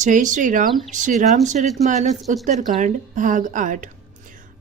જય શ્રી રામ. શ્રી રામચરિતમાનસ ઉત્તરકાંડ ભાગ 8.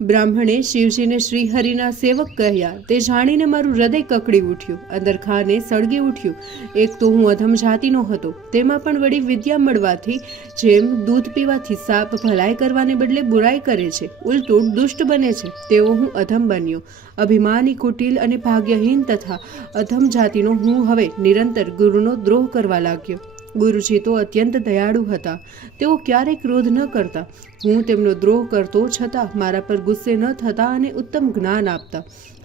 બ્રાહ્મણે શિવજીને શ્રીહરિના સેવક કહ્યા તે જાણીને મારું હૃદય કકડી ઉઠ્યું, અંદર ખાને સળગી ઉઠ્યું. એક તો હું અધમ જાતિનો હતો, તેમાં પણ વળી વિદ્યા મળવાથી જેમ દૂધ પીવાથી સાપ ભલાઈ કરવાને બદલે બુરાઈ કરે છે, ઉલટું દુષ્ટ બને છે, તેવો હું અધમ બન્યો. અભિમાની, કુટિલ અને ભાગ્યહીન તથા અધમ જાતિનો હું હવે નિરંતર ગુરુનો દ્રોહ કરવા લાગ્યો. ગુરુજી તો અત્યંત દયાળુ હતા, તેઓ ક્યારેય ક્રોધ ન કરતા. હું તેમનો દ્રોહ કરતો છતાં મારા પર ગુસ્સે ન થતા અને ઉત્તમ જ્ઞાન આપતા.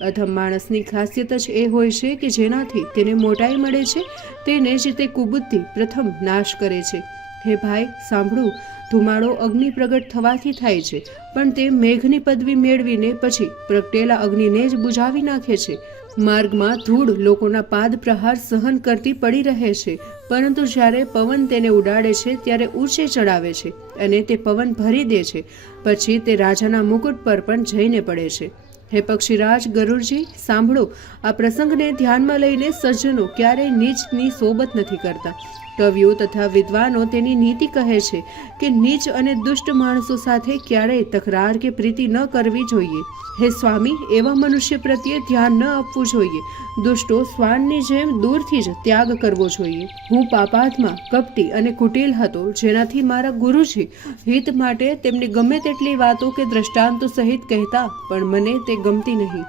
અધમ માણસની ખાસિયત જ એ હોય છે કે જેનાથી તેને મોટાઈ મળે છે તેને જ તે કુબુદ્ધિ પ્રથમ નાશ કરે છે. હે ભાઈ સાંભળું, ધુમાડો અગ્નિ પ્રગટ થવાથી થાય છે, પણ તે મેઘની પદવી મેળવીને પછી પ્રગટેલા અગ્નિને જ બુઝાવી નાખે છે. માર્ગમાં ધૂળ લોકોના પાદ પ્રહાર સહન કરતી પડી રહે છે, પરંતુ જ્યારે પવન તેને ઉડાડે છે ત્યારે ઊંચે ચડાવે છે અને તે પવન ભરી દે છે, પછી તે રાજાના મુકુટ પર પણ જઈને પડે છે. હે પક્ષીરાજ ગરુડજી, સાંભળો, આ પ્રસંગને ધ્યાનમાં લઈને સજ્જનો ક્યારેય નીચની સોબત નથી કરતા. કવિઓ તથા વિદ્વાનો તેની નીતિ કહે છે કે નીચ અને દુષ્ટ માણસો સાથે ક્યારેય તકરાર કે પ્રીતિ ન કરવી જોઈએ. હે સ્વામી, એવા મનુષ્ય પ્રત્યે ધ્યાન ન આપવું જોઈએ. દુષ્ટો શ્વાનની જેમ દૂરથી જ ત્યાગ કરવો જોઈએ. હું પાપાત્મા, કપટી અને કુટિલ હતો, જેનાથી મારા ગુરુજી હિત માટે તેમને ગમે તેટલી વાતો કે દ્રષ્ટાંતો સહિત કહેતા, પણ મને તે ગમતી નહીં.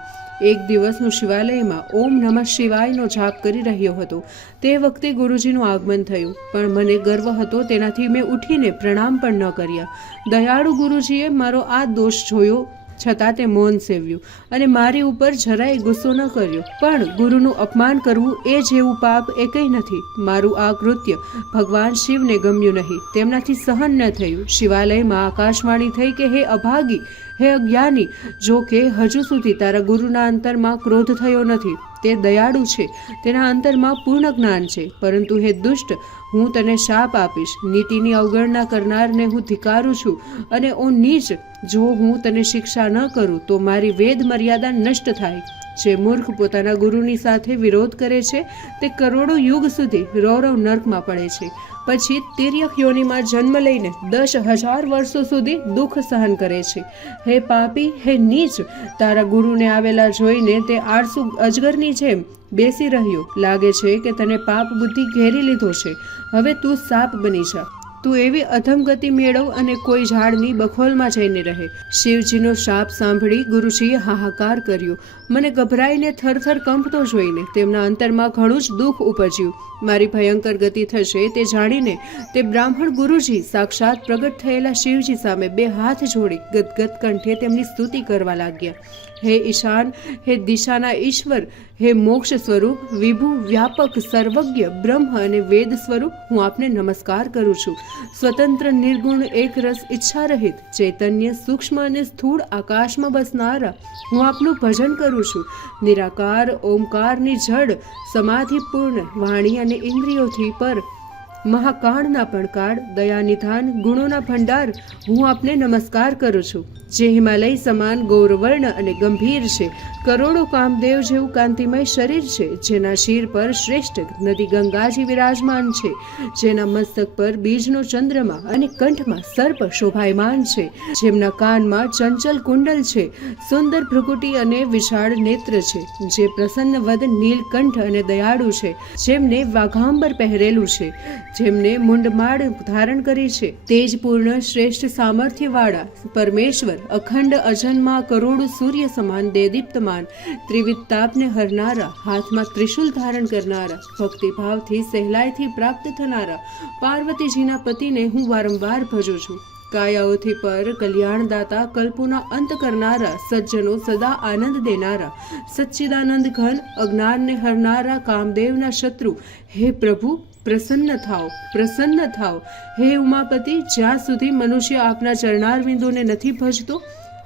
એક દિવસ હું શિવાલયમાં ઓમ નમઃ શિવાયનો જાપ કરી રહ્યો હતો. તે વખતે ગુરુજીનું આગમન થયું, પણ મને ગર્વ હતો, તેનાથી મેં ઉઠીને પ્રણામ પણ ન કર્યા. દયાળુ ગુરુજીએ મારો આ દોષ જોયો છતાં તે મૌન સેવ્યું અને મારી ઉપર જરાય ગુસ્સો ન કર્યો. પણ ગુરુનું અપમાન કરવું એ જેવું પાપ એ કંઈ નથી. મારું આ કૃત્ય ભગવાન શિવને ગમ્યું નહીં, તેમનાથી સહન ન થયું. શિવાલયમાં આકાશવાણી થઈ કે હે અભાગી, હે અજ્ઞાની, જો કે હજુ સુધી તારા ગુરુના અંતરમાં ક્રોધ થયો નથી. તે દયાળુ છે, તેના અંતરમાં પૂર્ણ જ્ઞાન છે, પરંતુ હે દુષ્ટ, હું તને શાપ આપીશ. નીતિની અવગણના કરનારને હું ધિક્કારું છું અને ઓ નીચ, જો હું તને શિક્ષા ન કરું તો મારી વેદ મર્યાદા નષ્ટ થાય. જે મૂર્ખ પોતાના ગુરુની સાથે વિરોધ કરે છે તે કરોડો યુગ સુધી રૌરવ નર્કમાં પડે છે, પછી તિર્યક યોનિમાં જન્મ લઈને 10,000 વર્ષો સુધી દુઃખ સહન કરે છે. હે પાપી, હે નીચ, તારા ગુરુને આવેલા જોઈને તે આળસુ અજગરની જેમ બેસી રહ્યો. લાગે છે કે તને પાપ બુદ્ધિ ઘેરી લીધો છે, હવે તું સાપ બની જા. તું એવી અધમગતિ મેળવ અને કોઈ ઝાડની બખોલમાં જઈને રહે. શિવજીનો શાપ સાંભળી ગુરુજીએ હાહાકાર કર્યો. મને ગભરાઈને થરથર કંપતો જોઈને તેમના અંતરમાં ઘણું જ દુઃખ ઉપજ્યું. મારી ભયંકર ગતિ થશે તે જાણીને તે બ્રાહ્મણ ગુરુજી સાક્ષાત પ્રગટ થયેલા શિવજી સામે 2 હાથ જોડી ગદગદ કંઠે તેમની સ્તુતિ કરવા લાગ્યા. હે ઈશાન, હે દિશાના ઈશ્વર, હે મોક્ષ સ્વરૂપ, વિભુ, વ્યાપક, સર્વજ્ઞ, બ્રહ્મ અને વેદ સ્વરૂપ, હું આપને નમસ્કાર કરું છું. સ્વતંત્ર, નિર્ગુણ, એકરસ, ઈચ્છા રહિત, ચૈતન્ય, સૂક્ષ્મ અને સ્થૂળ આકાશમાં બસનારા, હું આપનું ભજન કરું છું. નિરાકાર ઓમકારની જડ, સમાધિપૂર્ણ વાણી અને ઇન્દ્રિયોથી પર, મહાકાળના પણ કાળ, દયાનિધાન, ગુણોના ભંડાર, હું આપને નમસ્કાર કરું છું. જે હિમાલય સમાન ગૌરવર્ણ અને ગંભીર છે, કરોડો કામદેવ જેવું કાંતિમય શરીર છે, જેના શિર પર શ્રેષ્ઠ નદી ગંગાજી વિરાજમાન છે, જેના મસ્તક પર બીજનો ચંદ્રમા અને કંઠમાં સર્પ શોભાયમાન છે, જેમના કાનમાં ચંચલ કુંડલ છે, સુંદર ભ્રુકુટી અને વિશાળ નેત્ર છે, જે પ્રસન્ન વદ, નીલકંઠ અને દયાળુ છે, જેમને વાઘાંબર પહેરેલું છે, જેમને મુંડમાળ ધારણ કરી છે, તેજપૂર્ણ શ્રેષ્ઠ સામર્થ્યવાળા પરમેશ્વર, અખંડ અજન્મા, કરોડ સૂર્ય સમાન દેદીપ્તમાન, ત્રિવિધ તાપને હરનારા, હાથમાં ત્રિશુલ ધારણ કરનારા, ભક્તિભાવથી સહેલાઈથી પ્રાપ્ત થનારા, પાર્વતીજીના પતિને હું વારંવાર ભજું છું. કાયાઓથી પર, કલ્યાણદાતા, કલ્પોના અંત કરનારા, સજ્જનો સદા આનંદ દેનારા, સચ્ચિદાનંદ ઘન, અજ્ઞાનને હરનારા, કામદેવના શત્રુ, હે પ્રભુ પ્રસન્ન થાઓ, પ્રસન્ન થાઓ. હે ઉમાપતિ, જ્યાં સુધી મનુષ્ય આપના ચરણારવિંદોને નથી ભજતો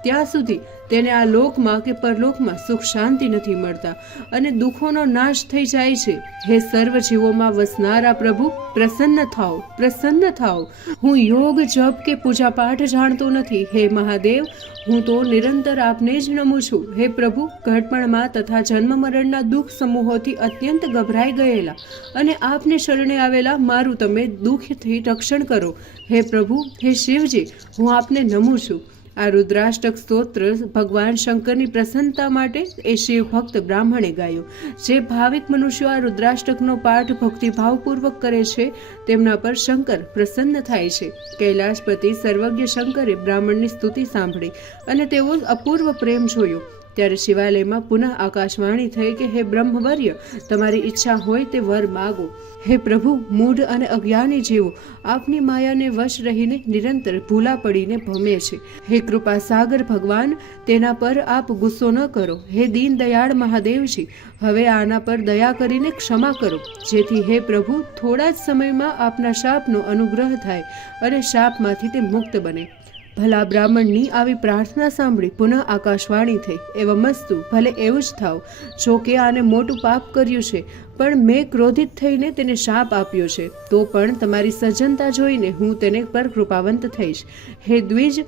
ત્યાં સુધી તેને આ લોકમાં કે પરલોકમાં સુખ શાંતિ નથી મળતા અને દુઃખોનો નાશ થઈ જાય છે. હે સર્વ જીવોમાં વસનારા પ્રભુ, પ્રસન્ન થાઓ, પ્રસન્ન થાઓ. હું યોગ, જપ કે પૂજા પાઠ જાણતો નથી. હે મહાદેવ, હું તો નિરંતર આપને જ નમું છું. હે પ્રભુ, ઘડપણમાં તથા જન્મ મરણના દુઃખ સમૂહોથી અત્યંત ગભરાઈ ગયેલા અને આપને શરણે આવેલા મારું તમે દુઃખથી રક્ષણ કરો. હે પ્રભુ, હે શિવજી, હું આપને નમું છું. આ રુદ્રાષ્ટક સ્તોત્ર ભગવાન શંકરની પ્રસન્નતા માટે એ શિવ ભક્ત બ્રાહ્મણે ગાયો. જે ભાવિક મનુષ્યો આ રુદ્રાષ્ટકનો પાઠ ભક્તિભાવપૂર્વક કરે છે તેમના પર શંકર પ્રસન્ન થાય છે. કૈલાશપતિ સર્વજ્ઞ શંકરે બ્રાહ્મણની સ્તુતિ સાંભળી અને તેઓ અપૂર્વ પ્રેમ જોયો. ત્યારે શિવાલયમાં પુનઃ આકાશવાણી થઈ કે હે બ્રહ્મવર્ય, તમારી ઈચ્છા હોય તે વર માગો. હે પ્રભુ, મૂઢ અને અજ્ઞાની જીવો આપની માયાને વશ રહીને નિરંતર ભૂલા પડીને ભમે છે. હે કૃપા સાગર ભગવાન, તેના પર આપ ગુસ્સો ન કરો. હે દીન દયાળ મહાદેવજી, હવે આના પર દયા કરીને ક્ષમા કરો, જેથી હે પ્રભુ થોડા જ સમયમાં આપના શાપનો અનુગ્રહ થાય અને શાપમાંથી તે મુક્ત બને. ભલા બ્રાહ્મણની આવી પ્રાર્થના સાંભળી પુનઃ આકાશવાણી થઈ, એવમસ્તુ, ભલે એવું જ થાવ. જો કે આને મોટું પાપ કર્યું છે, પણ મેં ક્રોધિત થઈને તેને શાપ આપ્યો છે, તો પણ તમારી સજ્જનતા જોઈને હું તેને પર કૃપાવંત થઈશ. હે દ્વિજ,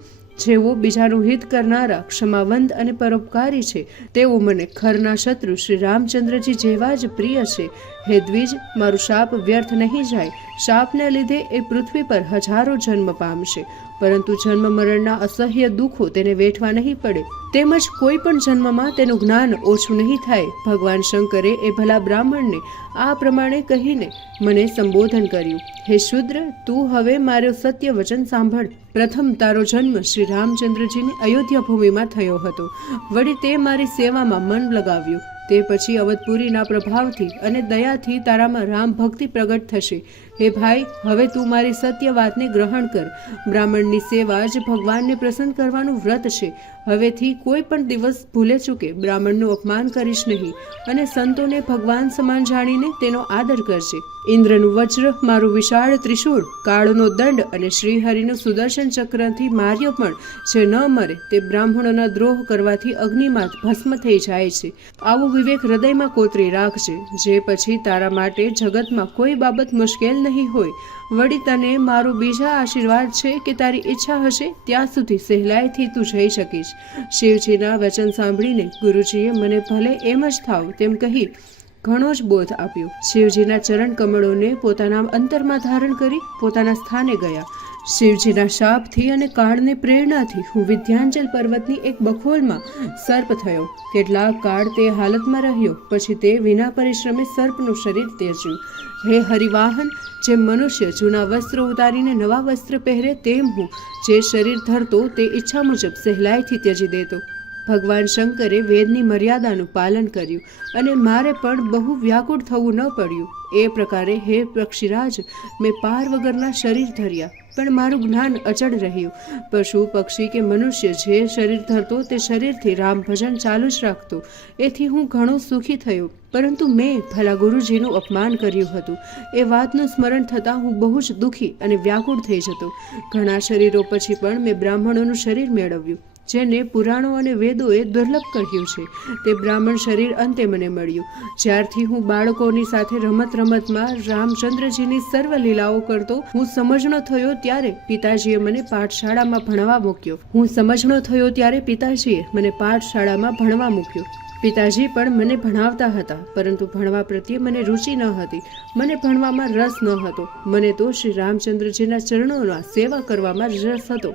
જેઓ બીજાનું હિત કરનારા, ક્ષમાવંત અને પરોપકારી છે, તેઓ મને ખરના શત્રુ શ્રી રામચંદ્રજી જેવા જ પ્રિય છે. હે દ્વિજ, મારું શાપ વ્યર્થ નહીં જાય. શાપને લીધે એ પૃથ્વી પર હજારો જન્મ પામશે, પરંતુ જન્મ મરણના અસહ્ય દુઃખો તેને વેઠવા નહીં પડે. તેમજ કોઈ પણ જન્મમાં તેનું જ્ઞાન ઓછું નહીં થાય. ભગવાન શંકરે એ ભલા બ્રાહ્મણને આ પ્રમાણે કહીને મને સંબોધન કર્યું. હે શુદ્ર, તું હવે મારો સત્ય વચન સાંભળ. પ્રથમ તારો જન્મ શ્રી રામચંદ્રજીની અયોધ્યા ભૂમિમાં થયો હતો. વળી તે મારી સેવામાં મન લગાવ્યું. તે પછી અવધપુરીના પ્રભાવથી અને દયાથી તારામાં રામ ભક્તિ પ્રગટ થશે. હે ભાઈ, હવે તું મારી સત્ય વાતને ગ્રહણ કર. બ્રાહ્મણની સેવા જ ભગવાનને પ્રસન્ન કરવાનું વ્રત છે. હવેથી કોઈ પણ દિવસ ભૂલે ચૂકે બ્રાહ્મણનું અપમાન કરીશ નહીં અને સંતોને ભગવાન સમાન જાણીને તેનો આદર કરજે. ઇન્દ્રનું વજ્ર, મારું વિશાળ ત્રિશૂળ, કાળનો દંડ અને શ્રીહરિનું સુદર્શન ચક્રથી માર્યો પણ જે ન મરે તે બ્રાહ્મણોના દ્રોહ કરવાથી અગ્નિમાં ભસ્મ થઈ જાય છે. આવો વિવેક હૃદયમાં કોતરી રાખજે, જે પછી તારા માટે જગતમાં કોઈ બાબત મુશ્કેલ નહીં હોય. વળી તને મારો બીજા આશીર્વાદ છે કે તારી ઈચ્છા હશે ત્યાં સુધી સહેલાઈથી તું જઈ શકીશ. શિવજીના વચન સાંભળીને ગુરુજીએ મને ભલે એમ જ થાવ તેમ કહી ઘણો જ બોધ આપ્યો. શિવજીના ચરણ કમળોને પોતાના અંતરમાં ધારણ કરી પોતાના સ્થાને ગયા. શિવજીના શાપથી અને કાળની પ્રેરણાથી હું વિંધ્યાચલ પર્વતની એક બખોલમાં સર્પ થયો. કેટલાક કાળ તે હાલતમાં રહ્યો, પછી તે વિના પરિશ્રમે સર્પનું શરીર ત્યજ્યું. હે હરિવાહન, જે મનુષ્ય જૂના વસ્ત્રો ઉતારીને નવા વસ્ત્ર પહેરે તેમ હું જે શરીર ધરતો તે ઈચ્છા મુજબ સહેલાઈથી ત્યજી દેતો. ભગવાન શંકરે વેદની મર્યાદાનું પાલન કર્યું અને મારે પણ બહુ વ્યાકુળ થવું ન પડ્યું. એ પ્રકારે હે પક્ષીરાજ, મેં પાર વગરના શરીર ધર્યા, પણ મારું જ્ઞાન અચળ રહ્યું. પશુ, પક્ષી કે મનુષ્ય જે શરીર ધરતો તે શરીરથી રામ ભજન ચાલુ જ રાખતો. એથી હું ઘણો સુખી થયો, પરંતુ મેં ભલા ગુરુજીનું અપમાન કર્યું હતું. એ વાતનું સ્મરણ થતાં હું બહુ જ દુઃખી અને વ્યાકુળ થઈ જતો. ઘણા શરીરો પછી પણ મેં બ્રાહ્મણોનું શરીર મેળવ્યું, જેને પુરાણો અને વેદોએ દુર્લભ કહ્યું છે. તે બ્રાહ્મણ શરીર અંતે મને મળ્યું. જ્યારથી હું બાળકોની સાથે રમતમાં રામચંદ્રજીની સર્વ લીલાઓ કરતો હું સમજણો થયો ત્યારે પિતાજીએ મને પાઠશાળામાં ભણવા મૂક્યો. પિતાજી પણ મને ભણાવતા હતા, પરંતુ ભણવા પ્રત્યે મને રુચિ ન હતી. મને ભણવામાં રસ ન હતો. મને તો શ્રી રામચંદ્રજીના ચરણોમાં સેવા કરવામાં રસ હતો.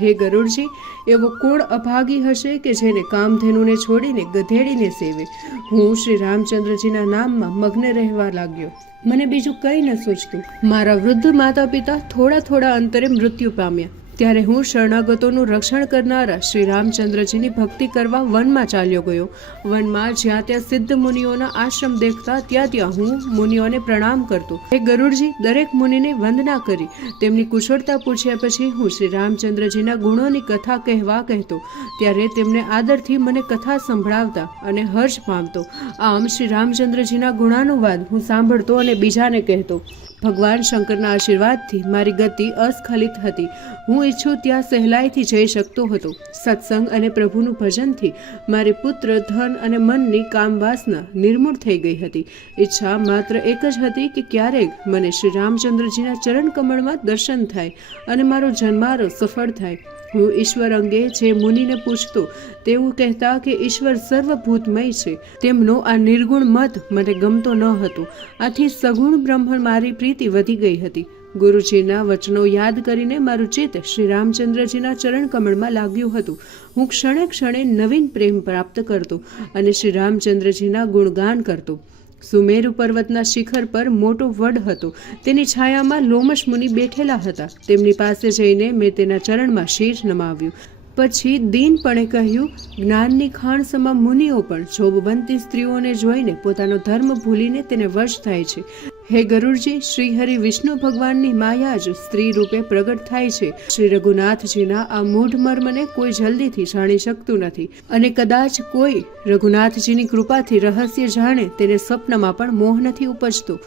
હે ગરુડજી, એવો કોણ અભાગી હશે કે જેને કામધેનુને છોડીને ગધેડીને સેવે? હું શ્રી રામચંદ્રજીના નામમાં મગ્ન રહેવા લાગ્યો. મને બીજું કંઈ ન સૂચતું. મારા વૃદ્ધ માતા પિતા થોડા અંતરે મૃત્યુ પામ્યા. ત્યારે હું શરણાગતોનું રક્ષણ કરનારા શ્રી રામચંદ્રજીની ભક્તિ કરવા વનમાં ચાલ્યો ગયો. વનમાં જ્યાં ત્યાં સિદ્ધ મુનિઓના આશ્રમ દેખતા ત્યાં હું મુનિઓને પ્રણામ કરતો. હે ગરુડજી, દરેક મુનિને વંદના કરી તેમની કુશળતા પૂછ્યા પછી હું શ્રી રામચંદ્રજીના ગુણોની કથા કહેતો. ત્યારે તેમને આદરથી મને કથા સંભળાવતા અને હર્ષ પામતો. આમ શ્રી રામચંદ્રજીના ગુણાનુવાદ હું સાંભળતો અને બીજાને કહેતો. ભગવાન શંકરના આશીર્વાદથી મારી ગતિ અસ્ખલિત હતી. હું ઈચ્છું ત્યાં સહેલાઈથી જઈ શકતો હતો. સત્સંગ અને પ્રભુનું ભજનથી મારી પુત્ર, ધન અને મનની કામવાસના નિર્મૂળ થઈ ગઈ હતી. ઈચ્છા માત્ર એક જ હતી કે ક્યારેક મને શ્રી રામચંદ્રજીના ચરણ કમળમાં દર્શન થાય અને મારો જન્મારો સફળ થાય. હું ઈશ્વર અંગે જે મુનિને પૂછતો, તેવું કહેતા કે ઈશ્વર સર્વભૂતમય છે. તેમનો આ નિર્ગુણ મત મને ગમતો ન હતો. આથી સગુણ બ્રહ્મ મારી પ્રીતિ વધી ગઈ હતી. ગુરુજીના વચનો યાદ કરીને મારું ચિત્ત શ્રી રામચંદ્રજીના ચરણ કમળમાં લાગ્યું હતું. હું ક્ષણે ક્ષણે નવીન પ્રેમ પ્રાપ્ત કરતો અને શ્રી રામચંદ્રજીના ગુણગાન કરતો. સુમેરુ પર્વતના શિખર પર મોટો વડ હતો. તેની છાયામાં લોમશ મુનિ બેઠેલા હતા. તેમની પાસે જઈને મેં તેના ચરણમાં શીશ નમાવ્યું. પછી દીનપણે કહ્યું, જ્ઞાનની ખાણ સમા મુનિઓ પણ જોબ બનતી સ્ત્રીઓને જોઈને પોતાનો ધર્મ ભૂલીને તેને વશ થાય છે. હે ગરુડજી, શ્રીહરિ વિષ્ણુ ભગવાનની માયા જ સ્ત્રી રૂપે પ્રગટ થાય છે. શ્રી રઘુનાથજીના આ મૂઢ મર્મને કોઈ જલ્દીથી જાણી શકતું નથી અને કદાચ કોઈ રઘુનાથજીની કૃપાથી રહસ્ય જાણે તેને સ્વપ્નમાં પણ મોહ નથી ઉપજતો.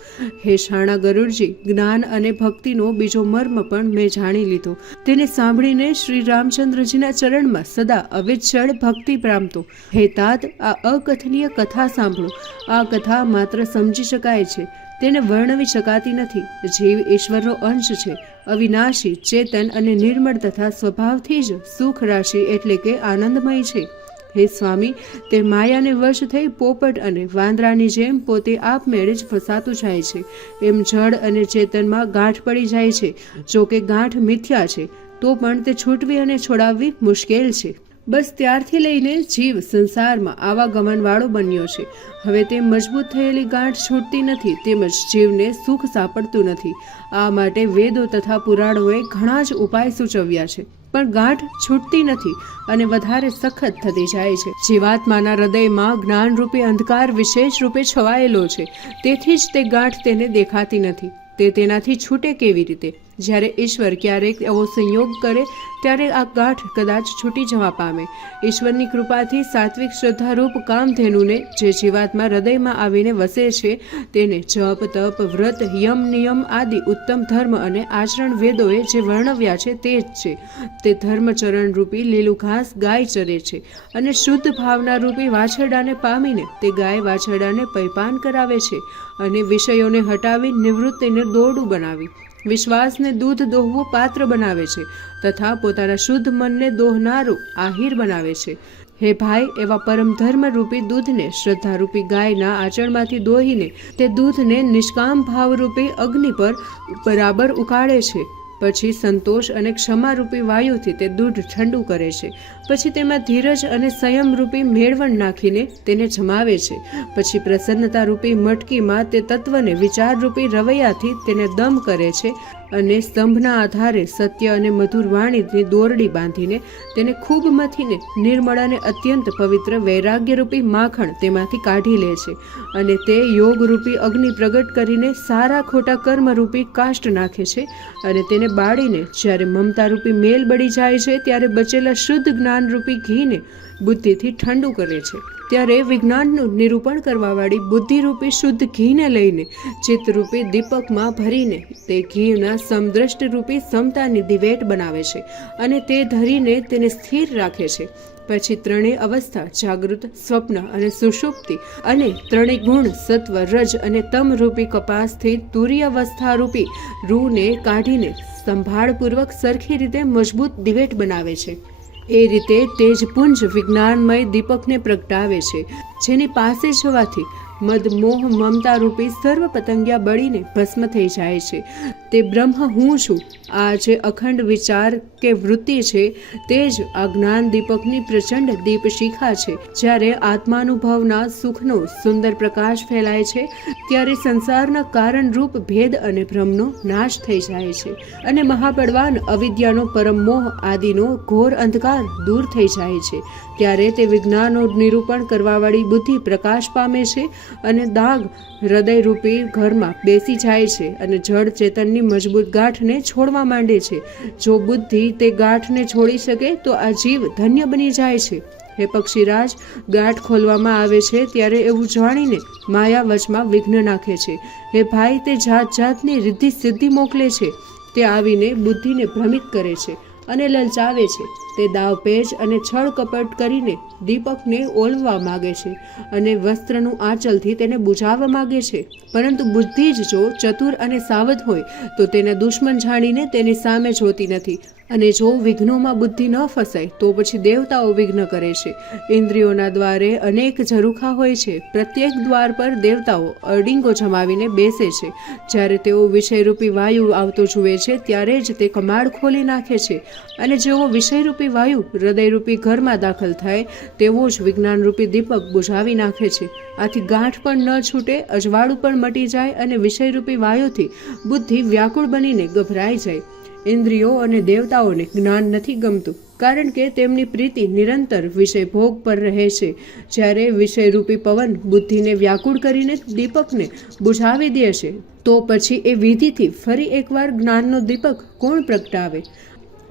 હે શાણા ગરુડજી, જ્ઞાન અને ભક્તિનો બીજો મર્મ પણ મેં જાણી લીધો. તેને સાંભળીને શ્રી રામચંદ્રજીના ચરણમાં સદા અવિચળ ભક્તિ પામતો. હે તાત, આ અકથનીય કથા સાંભળો. આ કથા માત્ર સમજી શકાય છે, તેને વર્ણવી શકાતી નથી. જીવ ઈશ્વરનો અંશ છે, અવિનાશી, ચેતન અને નિર્મળ તથા સ્વભાવથી જ સુખ રાશિ એટલે કે આનંદમય છે. હે સ્વામી, તે માયાને વશ થઈ પોપટ અને વાંદરાની જેમ પોતે આપમેળે જ ફસાતું જાય છે. એમ જળ અને ચેતનમાં ગાંઠ પડી જાય છે. જો કે ગાંઠ મિથ્યા છે, તો પણ તે છૂટવી અને છોડાવવી મુશ્કેલ છે. બસ ત્યારથી લઈને જીવ સંસારમાં આવાગમનવાળો બન્યો છે. હવે તે મજબૂત થયેલી ગાંઠ છૂટતી નથી, તેમજ જીવને સુખ સાંપડતું નથી. આ માટે વેદો તથા પુરાણોએ ઘણા જ ઉપાય સૂચવ્યા છે, પણ ગાંઠ છૂટતી નથી અને વધારે સખત થતી જાય છે. જીવાત્માના હૃદયમાં જ્ઞાનરૂપી અંધકાર વિશેષ રૂપે છવાયેલો છે. તેથી જ તે ગાંઠ તેને દેખાતી નથી. તે તેનાથી છૂટે કેવી રીતે? જ્યારે ઈશ્વર ક્યારેક એવો સંયોગ કરે ત્યારે આ ગાંઠ કદાચ છૂટી જવા પામે. ઈશ્વરની કૃપાથી સાત્વિક શ્રદ્ધારૂપ કામધેનુને જે જીવાત્મા હૃદયમાં આવીને વસે છે, તેને જપ, તપ, વ્રત, યમ, નિયમ આદિ ઉત્તમ ધર્મ અને આચરણ વેદોએ જે વર્ણવ્યા છે તે જ છે. તે ધર્મચરણ રૂપી લીલું ઘાસ ગાય ચરે છે અને શુદ્ધ ભાવના રૂપી વાછરડાને પામીને તે ગાય વાછરડાને પૈપાન કરાવે છે અને વિષયોને હટાવી નિવૃત્તિને દોરડું બનાવી વિશ્વાસને દૂધ દોહવું પાત્ર બનાવે છે તથા પોતાના શુદ્ધ મનને દોહનારું આહિર બનાવે છે. હે ભાઈ, એવા પરમ ધર્મ રૂપી દૂધને શ્રદ્ધારૂપી ગાયના આચરણમાંથી દોહીને તે દૂધને નિષ્કામ ભાવરૂપી અગ્નિ પર બરાબર ઉકાળે છે. પછી સંતોષ અને ક્ષમારૂપી વાયુથી તે દૂધ ઠંડુ કરે છે. પછી તેમાં ધીરજ અને સંયમરૂપી મેળવણ નાખીને તેને જમાવે છે. પછી પ્રસન્નતારૂપી મટકીમાં તે તત્વને વિચારરૂપી રવૈયાથી તેને દમ કરે છે અને સ્તંભના આધારે સત્ય અને મધુર વાણીની દોરડી બાંધીને તેને ખૂબ મથીને નિર્મળ અને અત્યંત પવિત્ર વૈરાગ્યરૂપી માખણ તેમાંથી કાઢી લે છે અને તે યોગરૂપી અગ્નિ પ્રગટ કરીને સારા ખોટા કર્મરૂપી કાષ્ટ નાખે છે અને તેને બાળીને જ્યારે મમતારૂપી મેલ બળી જાય છે ત્યારે બચેલા શુદ્ધ જ્ઞાનરૂપી ઘીને બુદ્ધિથી ઠંડુ કરે છે. ત્યારે વિજ્ઞાનનું નિરૂપણ કરવાવાળી બુદ્ધિરૂપી શુદ્ધ ઘીને લઈને ચિત્તરૂપી દીપકમાં ભરીને તે ઘીના સમદ્રષ્ટરૂપી સમતાની દિવેટ બનાવે છે અને તે ધરીને તેને સ્થિર રાખે છે. પછી ત્રણેય અવસ્થા જાગૃત, સ્વપ્ન અને સુષુપ્તિ અને ત્રણેય ગુણ સત્વ, રજ અને તમ રૂપી કપાસથી તુર્યાવસ્થારૂપી રૂને કાઢીને સંભાળપૂર્વક સરખી રીતે મજબૂત દિવેટ બનાવે છે. એ રીતે તેજપુંજ વિજ્ઞાનમય દીપકને પ્રગટાવે છે, જેની પાસે જવાથી મદ, મોહ, મમતા રૂપી સર્વ પતંગિયા બળીને ભસ્મ થઈ જાય છે. તે બ્રહ્મ હું છું, આ જે અખંડ વિચાર કે વૃત્તિ છે તે જ આ જ્ઞાન દીપકની પ્રચંડ દીપશિખા છે. જ્યારે આત્માનુભવના સુખનો સુંદર પ્રકાશ ફેલાય છે ત્યારે સંસારના કારણરૂપ ભેદ અને ભ્રમનો નાશ થઈ જાય છે અને મહાબળવાન અવિદ્યાનો પરમ મોહ આદિનો ઘોર અંધકાર દૂર થઈ જાય છે. ત્યારે તે વિજ્ઞાનનો નિરૂપણ કરવાવાળી બુદ્ધિ પ્રકાશ પામે છે અને દાગ હૃદયરૂપી ઘરમાં બેસી જાય છે અને જળ ચેતનની મજબૂત ગાંઠને છોડવા માંડે છે. જો બુદ્ધિ તે ગાંઠને છોડી શકે તો આ જીવ ધન્ય બની જાય છે. હે પક્ષીરાજ, ગાંઠ ખોલવામાં આવે છે ત્યારે એવું જાણીને માયા વચમાં વિઘ્ન નાખે છે. હે ભાઈ, તે જાત જાતની રિદ્ધિ સિદ્ધિ મોકલે છે. તે આવીને બુદ્ધિને ભ્રમિત કરે છે અને લલચાવે છે. તે દાવપેચ અને છળ કપટ કરીને દીપકને ઓલવા માગે છે અને વસ્ત્રનું આંચલથી તેને બુઝાવવા માગે છે. પરંતુ બુદ્ધિ જ જો ચતુર અને સાવધ હોય તો તેના દુશ્મન જાણીને તેની સામે જોતી નથી. અને જો વિઘ્નોમાં બુદ્ધિ ન ફસાય તો પછી દેવતાઓ વિઘ્ન કરે છે. ઇન્દ્રિયોના દ્વારે અનેક ઝરૂખા હોય છે. પ્રત્યેક દ્વાર પર દેવતાઓ અડીંગો જમાવીને બેસે છે. જ્યારે તેઓ વિષયરૂપી વાયુ આવતો જુએ છે ત્યારે જ તે કમાડ ખોલી નાખે છે. અને જેવો વિષયરૂપી વાયુ હૃદયરૂપી ઘરમાં દાખલ થાય તેવો જ વિજ્ઞાનરૂપી દીપક બુઝાવી નાખે છે. આથી ગાંઠ પણ ન છૂટે, અજવાળું પણ મટી જાય અને વિષયરૂપી વાયુથી બુદ્ધિ વ્યાકુળ બનીને ગભરાઈ જાય. ઇન્દ્રિયો અને દેવતાઓને જ્ઞાન નથી ગમતું, કારણ કે તેમની પ્રીતિ નિરંતર વિષય ભોગ પર રહે છે. જ્યારે વિષયરૂપી પવન બુદ્ધિને વ્યાકુળ કરીને દીપકને બુઝાવી દે છે તો પછી એ વિધિથી ફરી એકવાર જ્ઞાનનો દીપક કોણ પ્રગટાવે?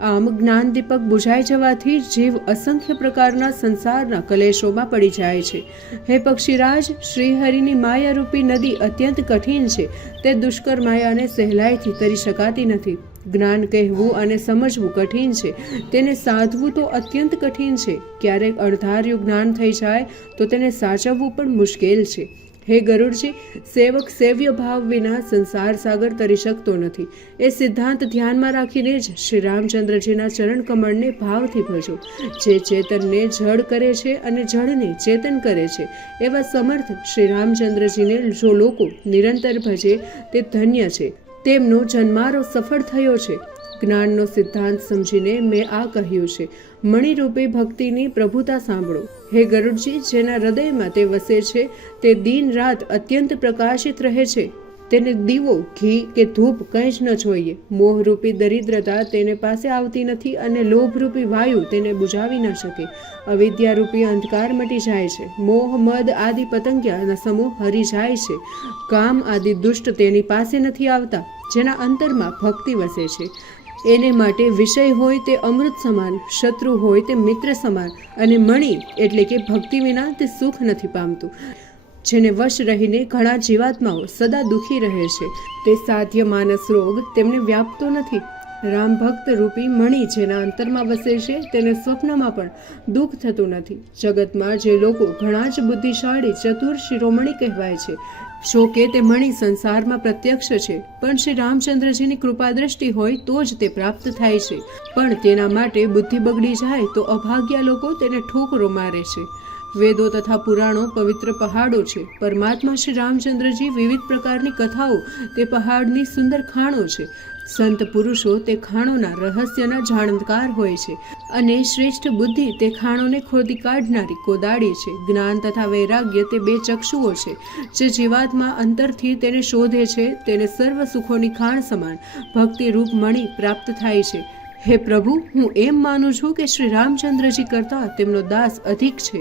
આમ જ્ઞાન દીપક બુઝાઈ જવાથી જીવ અસંખ્ય પ્રકારના સંસારના કલેશોમાં પડી જાય છે. હે પક્ષીરાજ, શ્રીહરિની માયારૂપી નદી અત્યંત કઠિન છે. તે દુષ્કર માયાને સહેલાઈથી તરી શકાતી નથી. જ્ઞાન કહેવું અને સમજવું કઠિન છે, તેને સાધવું તો અત્યંત કઠિન છે. ક્યારેક અણધાર્યું જ્ઞાન થઈ જાય તો તેને સાચવવું પણ મુશ્કેલ છે. હે ગરુડજી, સેવક સેવ્ય ભાવ વિના સંસાર સાગર તરી શકતો નથી. એ સિદ્ધાંત ધ્યાનમાં રાખીને જ શ્રી રામચંદ્રજીના ચરણ કમળને ભાવથી ભજો. જે ચેતનને જડ કરે છે અને જડને ચેતન કરે છે એવા સમર્થ શ્રી રામચંદ્રજીને જો લોકો નિરંતર ભજે તે ધન્ય છે. તેમનો જન્મારો સફળ થયો છે. જ્ઞાનનો સિદ્ધાંત સમજીને મેં આ કહ્યું છે. મણિરૂપી ભક્તિની પ્રભુતા સાંભળો. હે ગરુડજી, જેના હૃદયમાં તે વસે છે તે દિન રાત અત્યંત પ્રકાશિત રહે છે. તેને દીવો, ઘી કે ધૂપ કંઈ જ ન જોઈએ. મોહરૂપી દરિદ્રતા તેને પાસે આવતી નથી અને લોભરૂપી વાયુ તેને બુઝાવી ન શકે. અવિદ્યારૂપી અંધકાર મટી જાય છે. મોહ, મદ આદિ પતંગિયાના સમૂહ હરી જાય છે. કામ આદિ દુષ્ટ તેની પાસે નથી આવતા. જેના અંતરમાં ભક્તિ વસે છે એને માટે વિષય હોય તે અમૃત સમાન, શત્રુ હોય તે મિત્ર સમાન, અને મણિ એટલે કે ભક્તિ વિના તે સુખ નથી પામતું. જેને વશ રહીને ઘણા જીવાત્માઓ સદા દુઃખી રહે છે. તે સાધ્ય માનસ રોગ તેમને વ્યાપતો નથી. રામ ભક્ત રૂપી મણિ જેના અંતરમાં વસે છે તેને સ્વપ્નમાં પણ દુઃખ થતું નથી. જગતમાં જે લોકો ઘણા જ બુદ્ધિશાળી, ચતુર, શિરોમણી કહેવાય છે. જો કે તે મણિ સંસારમાં પ્રત્યક્ષ છે, પણ શ્રી રામચંદ્રજીની કૃપા દ્રષ્ટિ હોય તો જ તે પ્રાપ્ત થાય છે. પણ તેના માટે બુદ્ધિ બગડી જાય તો અભાગ્યા લોકો તેને ઠોકરો મારે છે. વેદો તથા પુરાણો પવિત્ર પહાડો છે. પરમાત્મા શ્રી રામચંદ્રજી વિવિધ પ્રકારની કથાઓ તે પહાડની સુંદર ખાણો છે. સંત પુરુષો તે ખાણોના રહસ્યના જાણકાર હોય છે અને શ્રેષ્ઠ બુદ્ધિ તે ખાણોને ખોદી કાઢનારી કોદાળી છે. જ્ઞાન તથા વૈરાગ્ય તે બે ચક્ષુઓ છે. જે જીવાત્મા અંતરથી તેને શોધે છે તેને સર્વ સુખોની ખાણ સમાન ભક્તિ રૂપ મણિ પ્રાપ્ત થાય છે. હે પ્રભુ, હું એમ માનું છું કે શ્રી રામચંદ્રજી કરતાં તેમનો દાસ અધિક છે.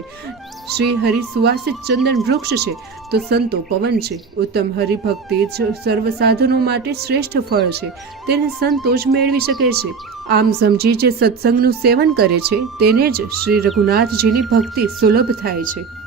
શ્રી હરિ સુવાસિત ચંદન વૃક્ષ છે તો સંતો પવન છે. ઉત્તમ હરિભક્તિ સર્વ સાધનો માટે શ્રેષ્ઠ ફળ છે. તેને સંતો જ મેળવી શકે છે. આમ સમજી જે સત્સંગનું સેવન કરે છે તેને જ શ્રી રઘુનાથજીની ભક્તિ સુલભ થાય છે.